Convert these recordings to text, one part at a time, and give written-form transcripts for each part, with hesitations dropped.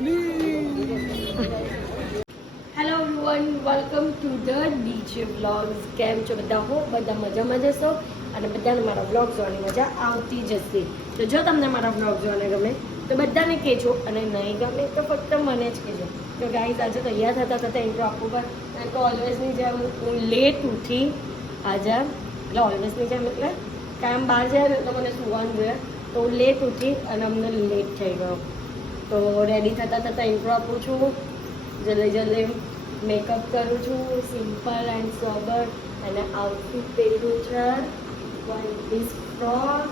Hello everyone, welcome to the DJ vlogs. કેમ છો બધા? હો બધા મજામાં જશો અને બધાને મારા વ્લોગ જોવાની મજા આવતી જશે. તો જો તમને મારા વ્લોગ જોવાને ગમે તો બધાને કહેજો, અને નહીં ગમે તો ફક્ત મને જ કહેજો. તો ગાઈઝ, આજે તૈયાર થતા ઇન્ટ્રો આપવું પર, કારણ કે ઓલવેઝની જેમ હું લેટ ઉઠી આજે. એટલે ઓલવેઝની જેમ એટલે કામ બહાર જાય ને તો મને સુવાનું જોઈએ, તો હું લેટ ઉઠી અને અમને લેટ થઈ ગયો. તો રેડી થતાં ઇન્ટ્રો આપું છું. જલ્દી મેકઅપ કરું છું, સિમ્પલ એન્ડ સોબર, અને આઉટફિટ પહેર્યું છે દિસ ફ્રોક.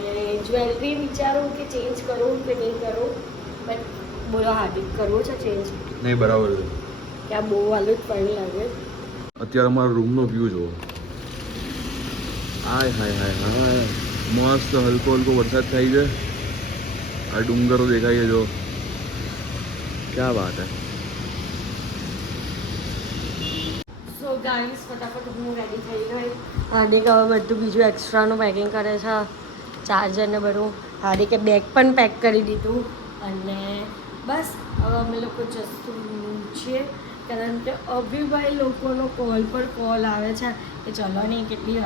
અને જ્વેલરી વિચારું કે ચેન્જ કરું કે નહીં કરું, બટ બોલો હાર્દિક કરવું છે ચેન્જ? નહીં, બરાબર છે. ક્યાં બહુ વાલું જ ફાઇન લાગે. અત્યારે અમારો રૂમનો વ્યૂ જુઓ. હાય હાય હાય હાય, મસ્ત હલકો હલકો વરસાદ થાય છે. આ ડુંગરો દેખાય છે જો, ક્યાં વાત હે. સો ગાઈસ, ફટાફટ હું રેડી થઈ ગઈ. હાર્દિક હવે બધું બીજું એક્સ્ટ્રાનું પેકિંગ કરે છે, ચાર્જર ને બધું. હાર્દિકે બેગ પણ પેક કરી દીધું. અને બસ હવે અમે લોકો જશું છીએ, કારણ કે અભિભાઈ લોકોનો કોલ પર કોલ આવે છે કે ચલો નહીં, કેટલી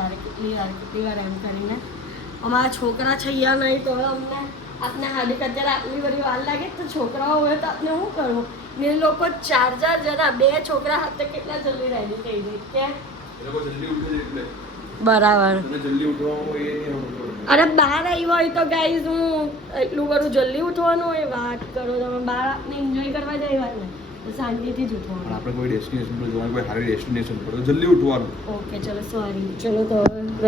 વાર એમ કરીને. અમારા છોકરા છૈયા નહીં તો હવે અમને આપને હાર્દિક અત્યારે આટલી બધી વાર લાગે તો છોકરાઓ હોય તો આપણે શું કરવું? ને લોકો ચાર જણા, 2 છોકરા હાથે કેટલા જલ્દી રેડી થઈ જાય કે બરાબર. અરે બહાર આવી હોય તો ગાઈઝ હું એટલું બધું જલ્દી ઉઠવાનું હોય? વાત કરો તમે. બહાર આપણે એન્જોય કરવા જાય ને તો શાંતિથી જ ઉઠવાનું. આપણે કોઈ ડેસ્ટિનેશન પર જવાનું, કોઈ સારી ડેસ્ટિનેશન પર તો જલ્દી ઉઠવાનું. ઓકે ચલો, સોરી. ચલો તો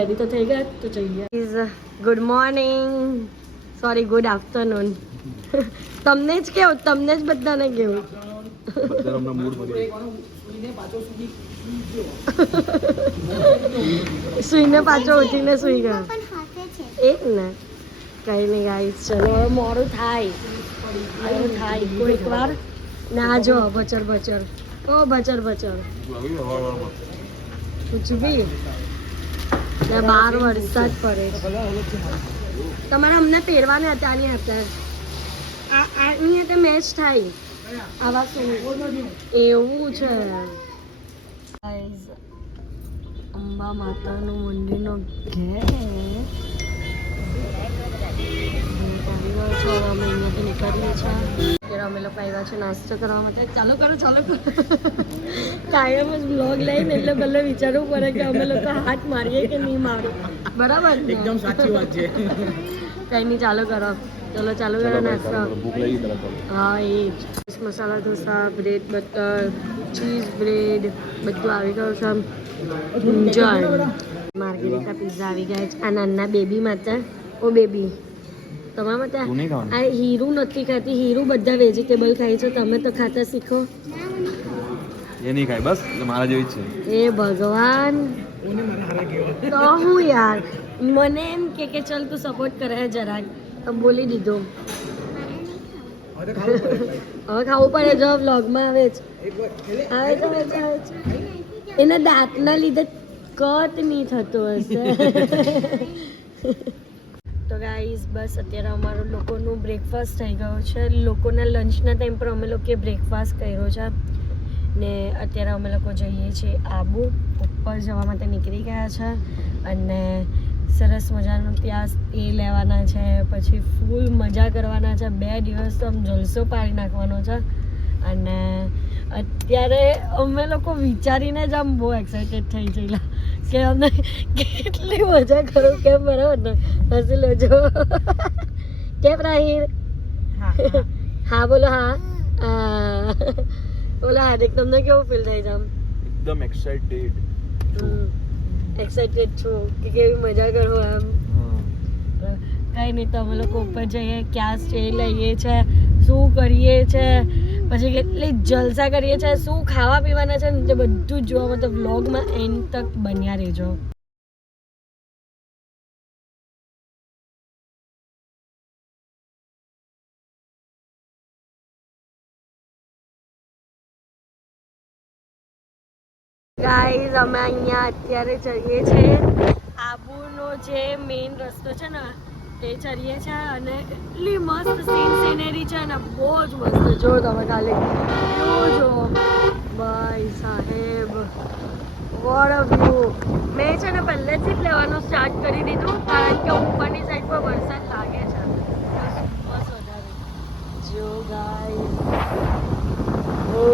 રેડી તો થઈ ગયા, તો જઈએ. Good morning, sorry good afternoon. તમને જ કેવું, તમને જ બધાને કેવું. સુઈને પાછો ઉઠીને સુઈ ગયો એ જ ને. કઈ નહીં ગાઈસ, ચલો હવે મોડું થાય કોઈક વાર. ના જો બચર બચર કુછ બી. બહાર વરસાદ પડે છે. તમારે અમને પહેરવાને હતા આની અત્યારે આની હાથે મેચ થાય આવા શું એવું છે. અંબા માતાનું મંદિરનો ગેટ અમે અહીંયાથી નીકળીએ છીએ. અમે લોકો આવ્યા છે નાસ્તો કરવા માટે. ચાલો કરો કાયમ જ બ્લોગ લઈને એટલે ભલે વિચારવું પડે કે અમે લોકો હાથ મારીએ કે નહીં મારીએ. બરાબર, એકદમ સાચી વાત છે. કંઈ નહીં, ચાલો કરો. ચલો ચાલુ કરો નાસ્તો. હા એ જ. Masala dosa, bread butter, cheese bread બધું આવી ગયું છે. એન્જોય. માર્ગેરિટા પિઝા આવી ગયા છે. આ નાના બેબી માટે. ઓ બેબી, તમારા માટે આ હીરું નથી ખાતી. હીરું બધા વેજીટેબલ ખાય છે, તમે તો ખાતા શીખો. એ નહીં ખાય, બસ મારા જેવી જ છે. એ ભગવાન, તો હું યાર મને એમ કે ચલ તું સપોર્ટ કરે જરાક, તો બોલી દીધું. હવે ખાવું પડે. જો વ્લોગમાં આવે છે. એના દાંતના લીધે કટ નહીં થતો હશે. તો ગાઈઝ, બસ અત્યારે અમારું લોકોનું બ્રેકફાસ્ટ થઈ ગયું છે. લોકોના લંચના ટાઈમ પર અમે લોકોએ બ્રેકફાસ્ટ કર્યો છે. ને અત્યારે અમે લોકો જઈએ છીએ આબુ. ઉપર જવા માટે નીકળી ગયા છે, અને સરસ મજાનું ત્યાં સ્ટે લેવાના છે. પછી ફૂલ મજા કરવાના છે. 2 દિવસ તો આમ જલસો પાડી નાખવાનો છે. અને અત્યારે અમે લોકો વિચારીને જ આમ બહુ એક્સાઇટેડ થઈ ગયેલા કે અમે કેટલી મજા કરું. કેમ બરાબર ને? હસી લેજો. કેમ રાહીર? હા બોલો. હા બોલો હાર્દિક, તમને કેવું ફીલ થાય છે? એકદમ એક્સાઇટેડ છું કે કેવી મજા કરું એમ. કંઈ નહીં, તો અમે લોકો ઉપર જઈએ, ક્યાં સ્ટે લઈએ છે, શું કરીએ છે, પછી કેટલી જલસા કરીએ છીએ, શું ખાવા પીવાના છે, તે બધું જ જોવા માટે વ્લોગમાં એન્ડ તક બન્યા રહેજો. ગાઈઝ, અમે અહીંયા અત્યારે જઈએ છીએ આબુનો જે મેઇન રસ્તો છે ને તે ચડીએ છે અને એટલી મસ્ત સીનરી છે ને બહુ જ મસ્ત. જો તમે ખાલી વ્યૂ જો ભાઈ સાહેબ, વોટ અ વ્યૂ. મેં છે ને પહેલેથી જ લેવાનું સ્ટાર્ટ કરી દીધું કારણ કે ઉપરની સાઈડ પર વરસાદ લાગે છે. બસ વધારે જો ગાઈસ. ઓ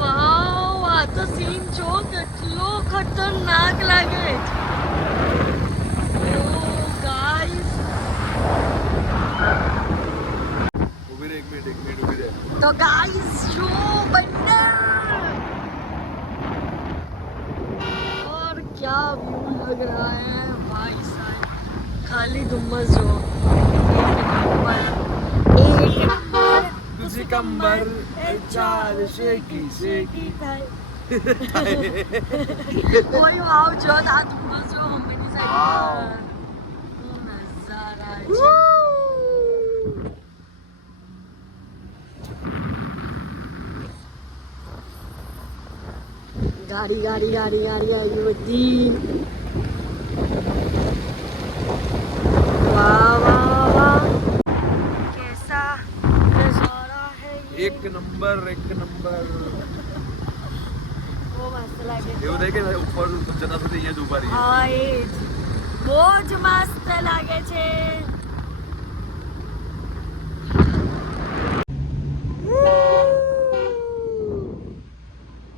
વાવ, આ તો સીન જો કેટલો ખતરનાક લાગે છે. ઓ ગાઈસ, ઊભી રહે, એક મિનિટ ઊભી રહે. તો गाइस जो बंदर और क्या व्यू लग रहा है भाई साहब. खाली धुम्मस जो एक नंबर तुझी कंबर चाल शेकी शेकी થાય. કોઈ વાવ જો આ ધુમ્મસ જો મમ્મીની સાઈડ નજારા છે. ગાડી ગાડી ગાડી ગાડી આવી બધી. વાહ વાહ વાહ, કેસા નજારા હે ये. એક નંબર બહુ મસ્ત લાગે છે. એવું થાય કે ઉપર જતા સુધી અહીંયા જ ઉભા રહીએ. હા એ જ બહુ જ મસ્ત લાગે છે.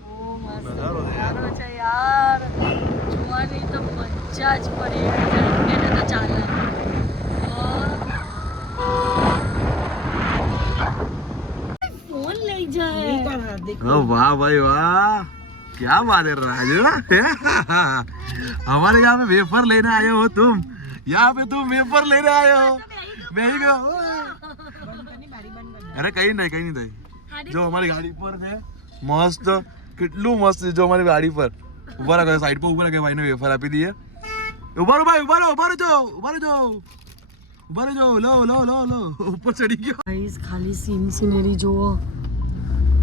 બહુ મસ્ત નજારો છે યાર. જોવાની તો મજા જ પડી એને તો ચાલે. ફોન લઈ જાય. वाह भाई वाह, क्या बात है राज. हमारे यहाँ पे वेफर लेने आए हो तुम, यहाँ पे तुम वेफर लेने आए हो. मैं ही गया. अरे कहीं नहीं થાય. જો અમારી ગાડી પર છે મસ્ત, કેટલું મસ્ત છે. જો અમારી ગાડી પર ઉભા રાખો, સાઈડ પર ઉભા રાખે, ભાઈને વેફર આપી દઈએ. ઉભા રહો ભાઈ, ઉભા રહો, ઉભા રહેજો, ઉભા રહેજો, ઉભા રહેજો. લો લો લો લો, ઉપર ચડી ગયો. ગાઈસ ખાલી સીનરી જુઓ,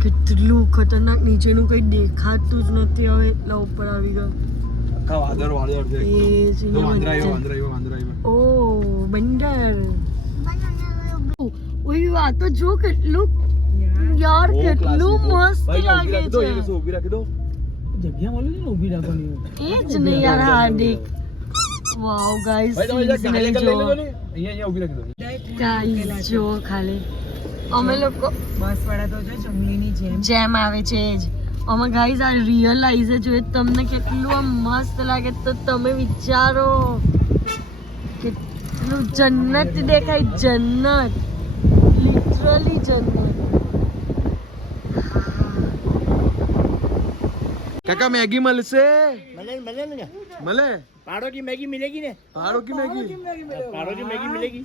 કેટલું ખતરનાક. નીચેનું કઈ દેખાતું જ નથી. હવે એટલા ઉપર આવી ગયો. આખા વાદળ છે. એ જ જો વાંદરા આવ્યો. ઓ બંદર. ઓય આ તો જો કેટલું યાર, કેટલું મસ્ત લાગે છે. ઊભી રાખી દો. જગ્યા મળી ને ઊભી રાખવાની. એ જ ને યાર હાર્દિક. વાવ ગાઈસ, અહીંયા ઊભી રાખી દો. ગાઈસ જો ખાલી અમે લોકો બસ વાળા તો જો જંગલીની જેમ આવે છે જ. અમે ગાઈસ આ રિયલાઇઝ જોઈએ તમને કેટલું આમ મસ્ત લાગે તો તમે વિચારો કેટલું જન્નત દેખાય. જન્નત, લિટરલી જન્નત. કાકા મેગી મળશે? મળે. पहाड़ों की मैगी मिलेगी ने? पहाड़ों की मैगी पहाड़ों की मैगी मिलेगी.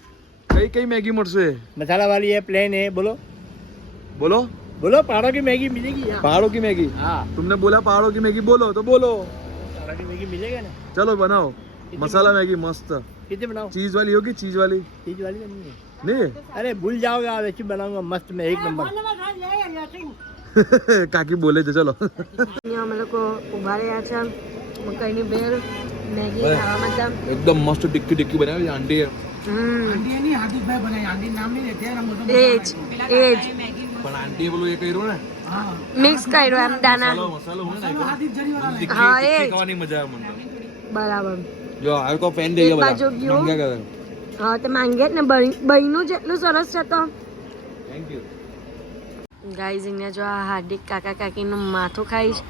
कई कई मैगी મળશે? मसाला वाली है, प्लेन है. बोलो बोलो बोलो, पहाड़ों की मैगी मिलेगी यहाँ. पहाड़ों की मैगी. हाँ, तुमने बोला पहाड़ों की मैगी, बोलो तो बोलो. पहाड़ों की मैगी मिलेगा ना. चलो बनाओ मसाला मैगी मस्त. कितने बनाओ? चीज वाली होगी, चीज वाली चीज वाली तो नहीं है. नहीं. अरे भूल जाओगे आप, ऐसी बनाऊंगा मस्त में एक नंबर. કાકી બોલે છે. ચલો અહીંયા અમે લોકો ઉભા રહ્યા છે મકાઈની ભેળ મેગી ખાવા માટે. એકદમ મસ્ત ટિક્કી ટિક્કી બનાવી છે આંટી. आंटी नहीं, हार्दिक भाई बनाए. आंटी नाम नहीं लेते हैं हम. એ જ પણ આંટીએ પેલું એ કર્યું ને, મિક્સ કર્યો એમ દાણા. મસાલો હોય ને નાખ્યો. हार्दिक जरी वाला. ટિક્કી હા, એ જ. ટિક્કી ખાવાની મજા આવે મને તો. બરાબર. જો આ કો ફેન દે એક બાજુ ગયું. હા તો માંગે જ ને બહીનું જેટલું સરસ છે તો. Thank you. ગાઈઝ અહીંયા જો આ હાર્દિક કાકા કાકીનું માથું ખાઈશ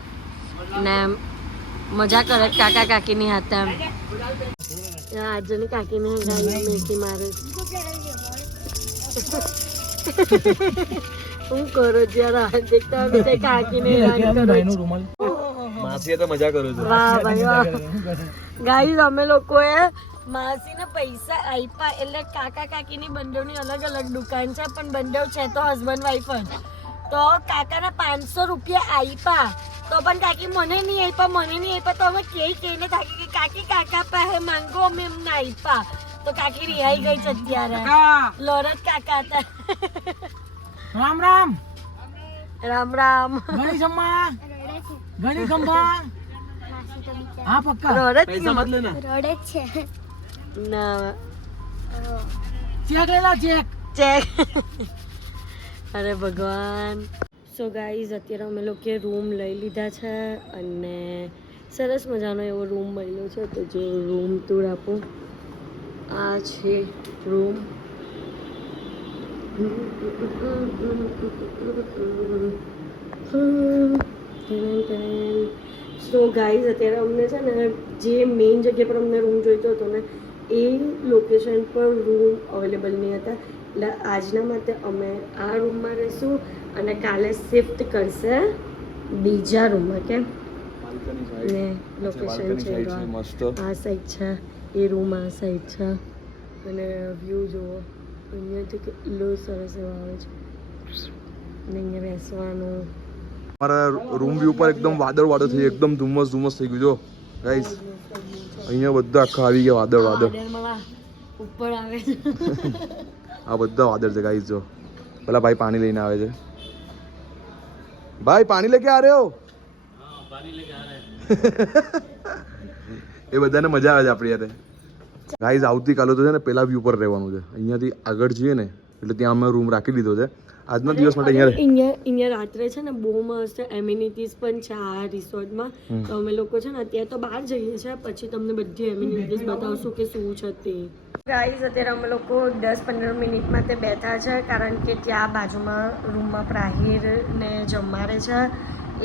ને મજા કરે કાકા કાકીની હાથે. એમ આજની કાકીને ગાઈઝ મેથી મારે. હું કરો જ્યારે હાર્દિક તો હવે કાકીને હેરાન કરો છો. માસીએ તો મજા કરું છું. વાહ ભાઈ વાહ. ગાઈઝ અમે લોકોએ માસીને પૈસા આપ્યા એટલે કાકા કાકીની બંનેની અલગ અલગ દુકાન છે પણ બંને છે તો હસબન્ડ વાઈફ જ. તો કાકાને 500 રૂપિયા આપ્યા તો પણ કાકી મને નહીં આપ્યા તો અમે કહીને થાકી કે કાકી કાકા પાસે માંગો અમે એમને આપ્યા તો કાકી રિહાઈ ગઈ છે અત્યારે. લોરજ કાકા હતા. રામ રામ રામ રામ. ગણી જમવા ગણી ખંભા હા પક્કા લોરજ રોડે છે ના ચેક લેલા ચેક ચેક. અરે ભગવાન. સો ગાઈઝ અત્યારે અમે લોકોએ રૂમ લઈ લીધા છે અને સરસ મજાનો એવો રૂમ મળ્યો છે. તો જો રૂમ ટૂર આપું. આ છે રૂમ. સો ગાઈઝ અત્યારે અમને છે ને જે મેઇન જગ્યા પર અમને રૂમ જોઈતો હતો ને એ લોકેશન પર રૂમ અવેલેબલ નહીં હતા એટલે આજના માટે અમે આ રૂમમાં રહીશું અને કાલે શિફ્ટ કરશે બીજા રૂમમાં. કેમ ને લોકેશન છે આ સાઈડ છે એ રૂમ આ સાઈડ છે અને વ્યૂ જુઓ અહીંયાથી કેટલું સરસ એવો આવે છે અને અહીંયા બેસવાનું. અમારા રૂમ વ્યૂ પર એકદમ વાદળ થઈ એકદમ ધુમ્મસ થઈ ગયું જો ગાઈસ. અહીંયા બધા આખા આવી ગયા વાદળ ઉપર આવે છે. આ બધા વાદળ છે ગાઈસ. જો પેલા ભાઈ પાણી લઈને આવે છે. ભાઈ પાણી લેકે આ રહે હો? એ બધાને મજા આવે છે આપણી યારે. ગાઈસ આવતીકાલે તો છે ને પેલા વ્યૂ પર રહેવાનું છે. અહીંયાથી આગળ જઈએ ને એટલે ત્યાં અમે રૂમ રાખી લીધો છે આજના દિવસ માટે. અહીંયા રાત્રે છે ને બહુ મસ્ત એમ્યુનિટીઝ પણ છે આ રિસોર્ટમાં. તો અમે લોકો છે ને અત્યારે તો બહાર જઈએ છીએ પછી તમને બધી એમ્યુનિટીઝ બતાવશું કે શું છે તે. ગાઈઝ અત્યારે અમે લોકો 10-15 મિનિટ માટે બેઠા છે કારણ કે ત્યાં બાજુમાં રૂમમાં પ્રાહિરને જમવારે છે.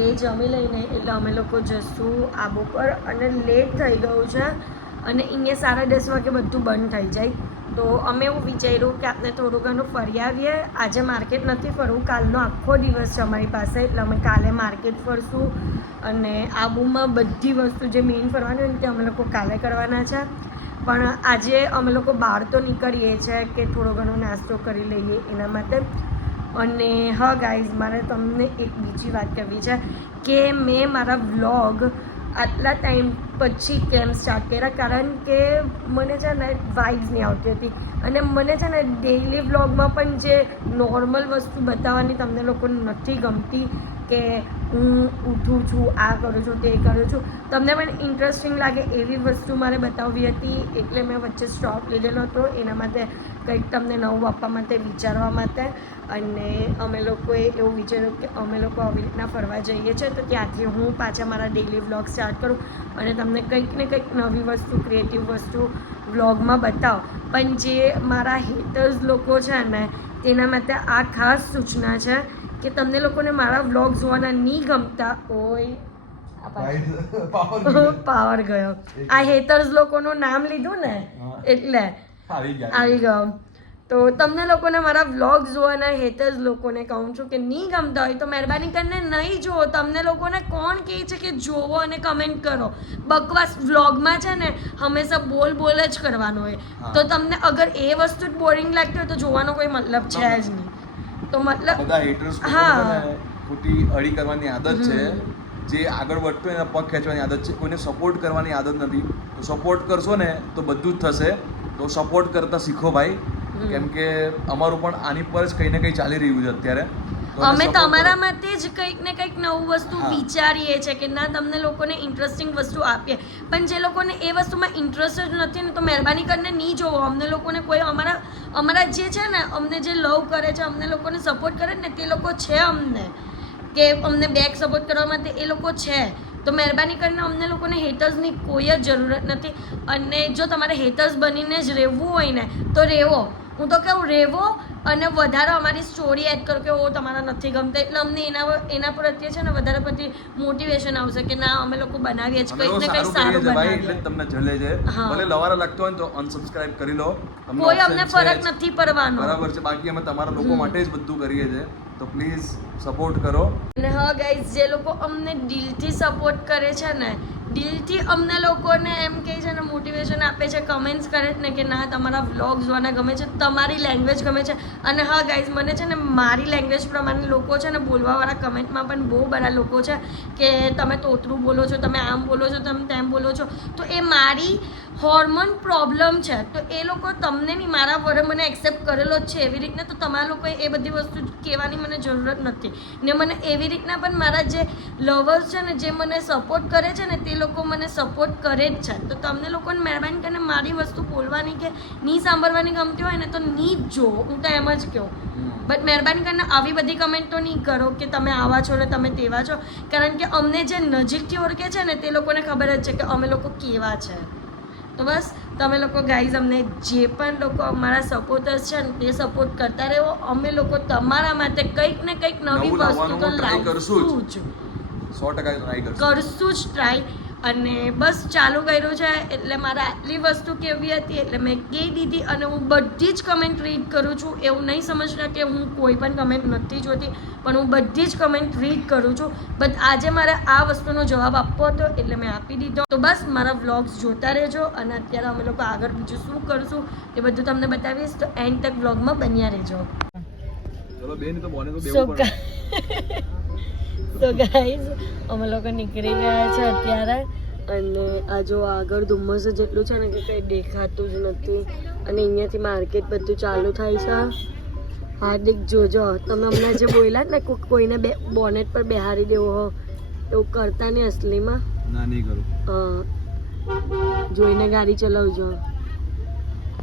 એ જમી લઈને એટલે અમે લોકો જશું આબુ પર અને લેટ થઈ ગયું છે અને અહીંયા 10:30 વાગે બધું બંધ થઈ જાય. તો અમે એવું વિચાર્યું કે આપણે થોડું ઘણું ફરી આવીએ. આજે માર્કેટ નથી ફરવું, કાલનો આખો દિવસ છે અમારી પાસે એટલે અમે કાલે માર્કેટ ફરશું અને આબુમાં બધી વસ્તુ જે મેઇન ફરવાની હોય ને તે અમે લોકો કાલે કરવાના છે. પણ આજે અમે લોકો બહાર તો નીકળીએ છીએ કે થોડો ઘણો નાસ્તો કરી લઈએ એના માટે. અને હા ગાઈઝ મારે તમને એક બીજી વાત કરવી છે કે મેં મારા વ્લોગ આટલા ટાઈમ પછી કેમ સ્ટાર્ટ કર્યા કારણ કે મને છે ને વાઇબ્સ નહીં આવતી હતી અને મને છે ને ડેઈલી વ્લોગમાં પણ જે નોર્મલ વસ્તુ બતાવવાની તમને લોકોને નથી ગમતી કે હું ઉઠું છું, આ કરું છું, તે કરું છું, તમને પણ ઇન્ટરેસ્ટિંગ લાગે એવી વસ્તુ મારે બતાવવી હતી એટલે મેં વચ્ચે સ્ટોપ લીધેલો હતો એના માટે કંઈક તમને નવું આપવા માટે વિચારવા માટે. અને અમે લોકોએ એવું વિચાર્યું કે અમે લોકો આવી રીતના ફરવા જઈએ છીએ તો ત્યાંથી હું પાછા મારા ડેઈલી વ્લોગ સ્ટાર્ટ કરું અને તમને કંઈક ને કંઈક નવી વસ્તુ ક્રિએટિવ વસ્તુ વ્લોગમાં બતાવો. પણ જે મારા હેટર્સ લોકો છે ને તેના માટે આ ખાસ સૂચના છે કે તમને લોકોને મારા વ્લોગ જોવાના નહીં ગમતા હોય. પાવર ગયો. આ હેટર્સ લોકોનું નામ લીધું ને એટલે આવી ગયો. તો તમને લોકોને મારા વ્લોગ જોવાના હેટર્સ લોકોને કહું છું કે નહીં ગમતા હોય તો મહેરબાની કરીને નહીં જુઓ. તમને લોકોને કોણ કહે છે કે જોવો અને કમેન્ટ કરો? બકવાસ વ્લોગમાં છે ને હંમેશા બોલ જ કરવાનું હોય. તો તમને અગર એ વસ્તુ જ બોરિંગ લાગતી હોય તો જોવાનો કોઈ મતલબ છે જ નહીં. તો મતલબ બધા હેટર્સ ખોટી અડી કરવાની આદત છે. જે આગળ વધતો એના પગ ખેંચવાની આદત છે. કોઈને સપોર્ટ કરવાની આદત નથી. તો સપોર્ટ કરશો ને તો બધું જ થશે. તો સપોર્ટ કરતા શીખો ભાઈ. કેમ કે અમારું પણ આની પર જ કંઈ ને કંઈ ચાલી રહ્યું છે અત્યારે. અમે તમારા માટે જ કંઈક ને કંઈક નવું વસ્તુ વિચારીએ છીએ કે ના તમને લોકોને ઇન્ટરેસ્ટિંગ વસ્તુ આપીએ. પણ જે લોકોને એ વસ્તુમાં ઇન્ટરેસ્ટ જ નથી ને તો મહેરબાની કરીને નહીં જોવો. અમને લોકોને કોઈ અમારા જે છે ને અમને જે લવ કરે છે, અમને લોકોને સપોર્ટ કરે ને તે લોકો છે અમને કે અમને બેક સપોર્ટ કરવા માટે એ લોકો છે. તો મહેરબાની કરીને અમને લોકોને હેટર્સની કોઈ જ જરૂરત નથી. અને જો તમારે હેટર્સ બનીને જ રહેવું હોય ને તો રહેવો. હું તો કહું રહેવો અને વધારે અમારી સ્ટોરી એડ કરો કે ઓ તમારા નથી ગમતા એટલે અમને એના પ્રત્યે છે ને વધારે પડતી મોટિવેશન આવશે કે ના અમે લોકો બનાવીએ જ કંઈક ને કંઈક સારું બનાવીએ. એટલે તમને જલે છે ભલે લવારા લાગતો હોય તો અનસબસ્ક્રાઇબ કરી લો. કોઈ અમને ફરક નથી પડવાનો. બરાબર છે. બાકી અમે તમારા લોકો માટે જ બધું કરીએ છીએ. તો પ્લીઝ સપોર્ટ કરો. અને હા ગાઈઝ, જે લોકો અમને દિલથી સપોર્ટ કરે છે ને, દિલથી અમને લોકોને એમ કહે છે ને, મોટિવેશન આપે છે, કમેન્ટ્સ કરે છે ને કે ના તમારા વ્લોગ જોવાના ગમે છે, તમારી લેંગ્વેજ ગમે છે. અને હા ગાઈઝ, મને છે ને મારી લેંગ્વેજ પ્રમાણે લોકો છે ને બોલવાવાળા કમેન્ટમાં પણ બહુ બધા લોકો છે કે તમે તોતરું બોલો છો, તમે આમ બોલો છો, તમે તેમ બોલો છો. તો એ મારી હોર્મોન પ્રોબ્લેમ છે. તો એ લોકો તમને નહીં, મારા વડે મને એક્સેપ્ટ કરેલો જ છે એવી રીતના. તો તમારા લોકોએ એ બધી વસ્તુ કહેવાની મને જરૂરત નથી. ને મને એવી રીતના પણ મારા જે લવર્સ છે ને, જે મને સપોર્ટ કરે છે ને, તે લોકો મને સપોર્ટ કરે જ છે. તો તમને લોકોને મહેરબાની કરીને મારી વસ્તુ બોલવાની કે નહીં સાંભળવાની ગમતી હોય ને તો નહીં જ જો. હું તો એમ જ કહું. બટ મહેરબાની કરીને આવી બધી કમેન્ટ તો નહીં કરો કે તમે આવા છો ને તમે તેવા છો. કારણ કે અમને જે નજીકથી ઓળખે છે ને તે લોકોને ખબર જ છે કે અમે લોકો કેવા છે. તો બસ તમે લોકો ગાઈઝ, અમને જે પણ લોકો અમારા સપોર્ટર્સ છે ને તે સપોર્ટ કરતા રહો. અમે લોકો તમારા માટે કંઈક ને કંઈક નવી વસ્તુ તો લાવશું જ, 100% ટ્રાય કરશું જ ટ્રાય. અને બસ ચાલુ કર્યું છે એટલે મારે આટલી વસ્તુ કેવી હતી એટલે મેં કહી દીધી. અને હું બધી જ કમેન્ટ રીડ કરું છું. એવું નહીં સમજતા કે હું કોઈ પણ કમેન્ટ નથી જોતી, પણ હું બધી જ કમેન્ટ રીડ કરું છું. બટ આજે મારે આ વસ્તુનો જવાબ આપવો હતો એટલે મેં આપી દીધો. તો બસ મારા વ્લોગ્સ જોતા રહેજો. અને અત્યારે અમે લોકો આગળ બીજું શું કરશું એ બધું તમને બતાવીશ. તો એન્ડ તક વ્લોગમાં બન્યા રહેજો. ચલો બેન, તો બોને તો બેવું પડે. તો ગાઈઝ, અમે લોકો નીકળી ગયા છે અત્યારે. અને આ જો આગળ ધુમ્મસ જેટલું છે ને કે કંઈ દેખાતું જ નથી. અને અહીંયાથી માર્કેટ બધું ચાલુ થાય છે. હાર્દિક જોજો, તમે હમણાં જે બોલ્યા ને કોઈને બોનેટ પર બેહારી દેવો હો, એવું કરતા નહીં અસલીમાં. ના, નહીં કરું. જોઈને ગાડી ચલાવજો.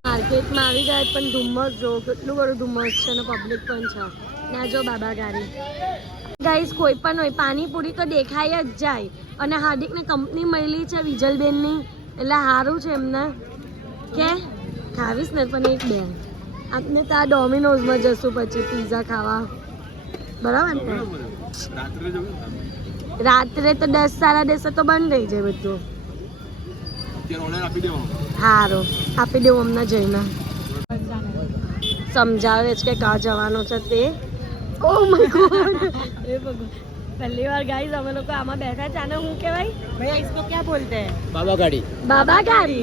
માર્કેટમાં આવી ગયા પણ ધુમ્મસ જો કેટલું બધું ધુમ્મસ છે. અને પબ્લિક પણ છે. ના જો બાબા ગાડી. ગાઈઝ, કોઈ પણ હોય પાણીપુરી તો દેખાય જ જાય. અને હાર્દિકને કંપની મળી છે વિજલબેનની, એટલે સારું છે એમને. કે ખાવીશ ને પણ એક બે આપણે તો આ ડોમિનોઝમાં જશું પછી પીઝા ખાવા, બરાબર ને? રાત્રે તો 10 સાડા 10 તો બંધ થઈ જાય બધું. સારું, આપી દેવું હમણાં જઈને. સમજાવે છે કે કાં જવાનું છે તે. ઓ માય ગોડ, એ ભગવાન. પહેલી વાર ગાઈસ અમે લોકો આમાં બેઠા છે. આને શું કહેવાય ભૈયા? इसको क्या बोलते हैं? बाबा गाड़ी. बाबा गाड़ी.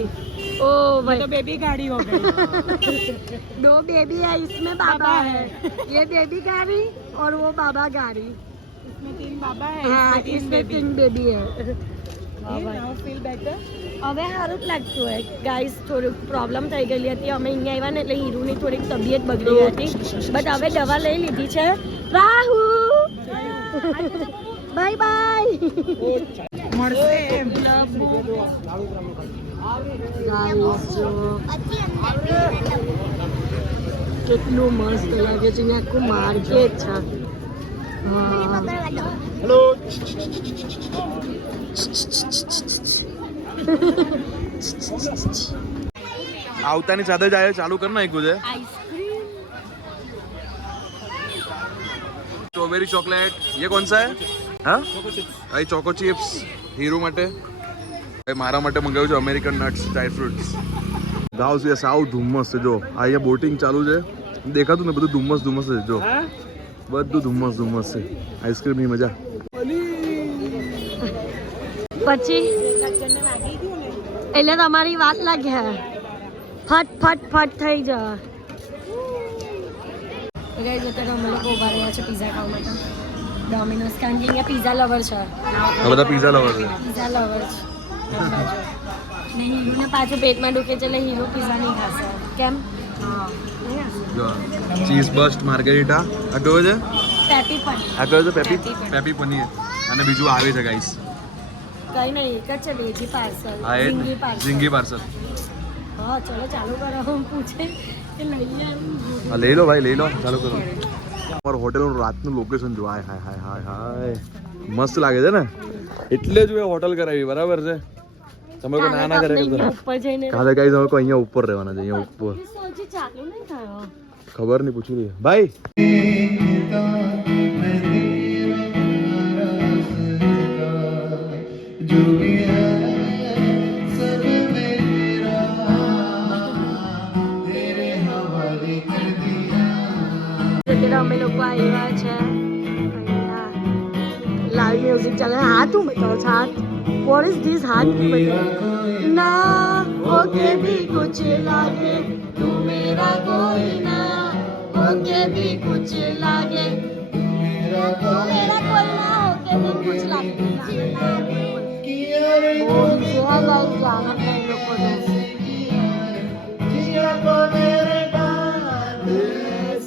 ओ भाई, तो बेबी गाड़ी हो गई. 2 बेबी है, इसमें बाबा है. ये बेबी गाड़ी और वो बाबा गाड़ी. इसमें 3 बाबा है. हाँ, इसमें 3 बेबी है. Now feel better. હવે સારું જ લાગતું હોય ગાઈસ. થોડુંક પ્રોબ્લેમ થઈ ગયેલી હતી. અમે અહીંયા આવ્યા ને એટલે હીરુની થોડીક તબિયત બગડી હતી. બટ હવે દવા લઈ લીધી છે. Rahu, bye bye. મળશે એમ. કેટલું મસ્ત લાગે છે. અહીંયા આખું માર્કેટ છે. હેલો. આવતાની સાથે જ આયે ચાલુ કરી નાખ્યું છે. Ice cream, strawberry chocolate. ये कौन सा है? हाँ, भाई ચોકો ચિપ્સ હીરો માટે. ભાઈ મારા માટે મંગાવ્યું છે અમેરિકન નટ્સ ડ્રાય ફ્રૂટ્સ. ગાવ છે સાવ ધુમ્મસ છે. જો આ અહીંયા બોટિંગ ચાલુ છે, દેખાતું ને બધું ધુમ્મસ ધુમ્મસ છે. જો બધું ધુમ્મસ ધુમ્મસ છે. આઈસ્ક્રીમની મજા. પછી એટલે તમારી વાત લાગે ફટ ફટ ફટ થઈ જાય. ગાઈઝ, અત્યારે અમે લોકો ઉભા રહ્યા છે પીઝા ખાવા માટે ડોમિનોઝ. કારણ કે અહીંયા પીઝા લવર છે. આ બધા પીઝા લવર છે. પીઝા લવર છે. ને હીરુને પાછું પેટમાં દુખે છે એટલે હીરો પીઝા નહીં ખાશે. કેમ? જો ચીઝ બસ્ટ માર્ગેરિટા. આ કયો છે? પેપી પણ. આ કયો છે? પેપી પનીર. અને બીજું આવે છે ગાઈસ. કઈ નહીં, એક જ છે વેજી પાર્સલ, હા, એ ઝીંગી પાર્સલ. ઝીંગી પાર્સલ. હા, ચલો ચાલુ કરો. હું પૂછે કે લઈએ એમ. હા, લઈ લો ભાઈ, લઈ લો. ચાલુ કરો. અમારું હોટેલનું રાતનું લોકેશન જો. હાય હાય હાય હાય હાય, મસ્ત લાગે છે ને. એટલે જ મેં હોટલ કરાવી. બરાબર છે. તમે લોકો ના ના કરે ઉપર જઈને કાલે ગાઈસ અમે અહીંયા ઉપર રહેવાના છે. અહીંયા ઉપર હજી ચાલુ નહીં થયો. ખબર નહીં, પૂછી લઈએ ભાઈ. અત્યારે અમે લોકો આવ્યા છે લાઈવ મ્યુઝિક ચાલે. હાથ હું બતાવો છો? હાથ વોટ ઇઝ ધીસ? હાથ બતાવો ના ઓકે ભી કુછ લાગે તું મેરા કોઈ ના ઓકે ભી કુછ લાગે તું મેરા કોઈ ના ઓકે ભી કુછ લાગે. ઓ જેવા ગાઈસ ગાના છે એ લોકોને.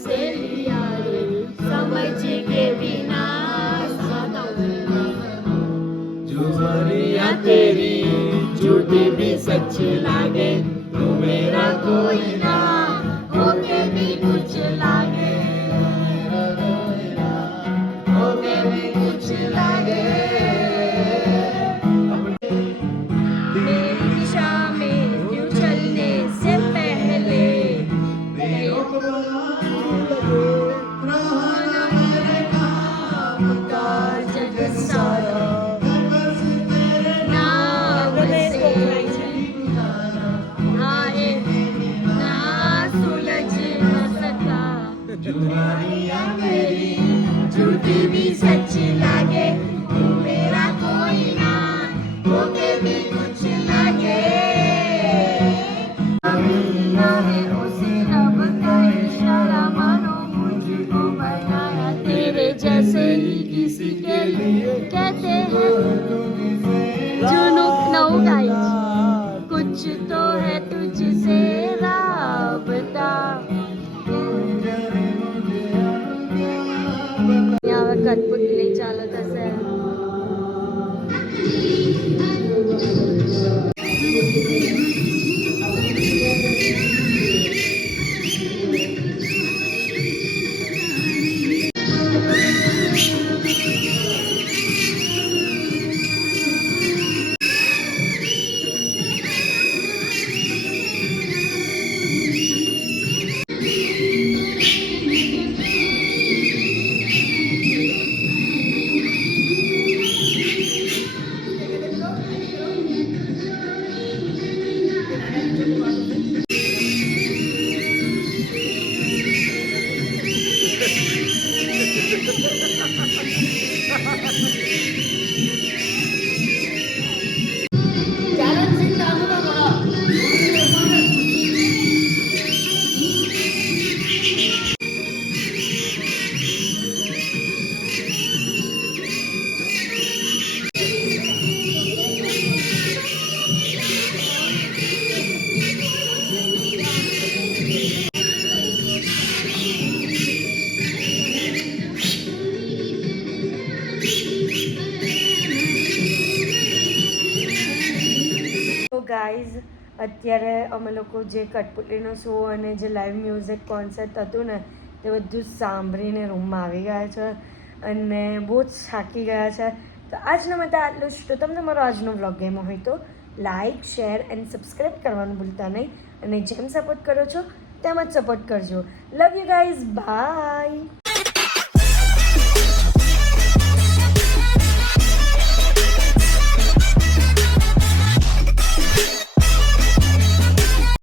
से लिया रे समझ के बिना जुबानियां तेरी झूठी भी सच्ची लागे तू मेरा कोई ना होके भी कुछ लागे होके भी कुछ लागे मेरी दिशा में क्यों चलने से पहले झूठी भी सच्ची लागे तू मेरा कोई ना होके भी कुछ लागे उसे रब का इशारा मानो मुझको बनाया तेरे जैसे ही किसी के लिए कहते हैं जुनून नौ गाइस कुछ तो है तुझसे राबता. હવે કઠપુતલી ચાલુ થશે. ગાઈઝ અત્યારે અમે લોકો જે કઠપુતળીનો શો અને જે લાઈવ મ્યુઝિક કોન્સર્ટ હતું ને તે બધું જ સાંભળીને રૂમમાં આવી ગયા છે અને બહુ જ થાકી ગયા છે. તો આજના માટે આટલું જ. તો તમને મારો આજનો વ્લોગ ગમ્યો હોય તો લાઈક શેર એન્ડ સબસ્ક્રાઈબ કરવાનું ભૂલતા નહીં અને જેમ સપોર્ટ કરો છો તેમ જ સપોર્ટ કરજો. Love you guys. બાય.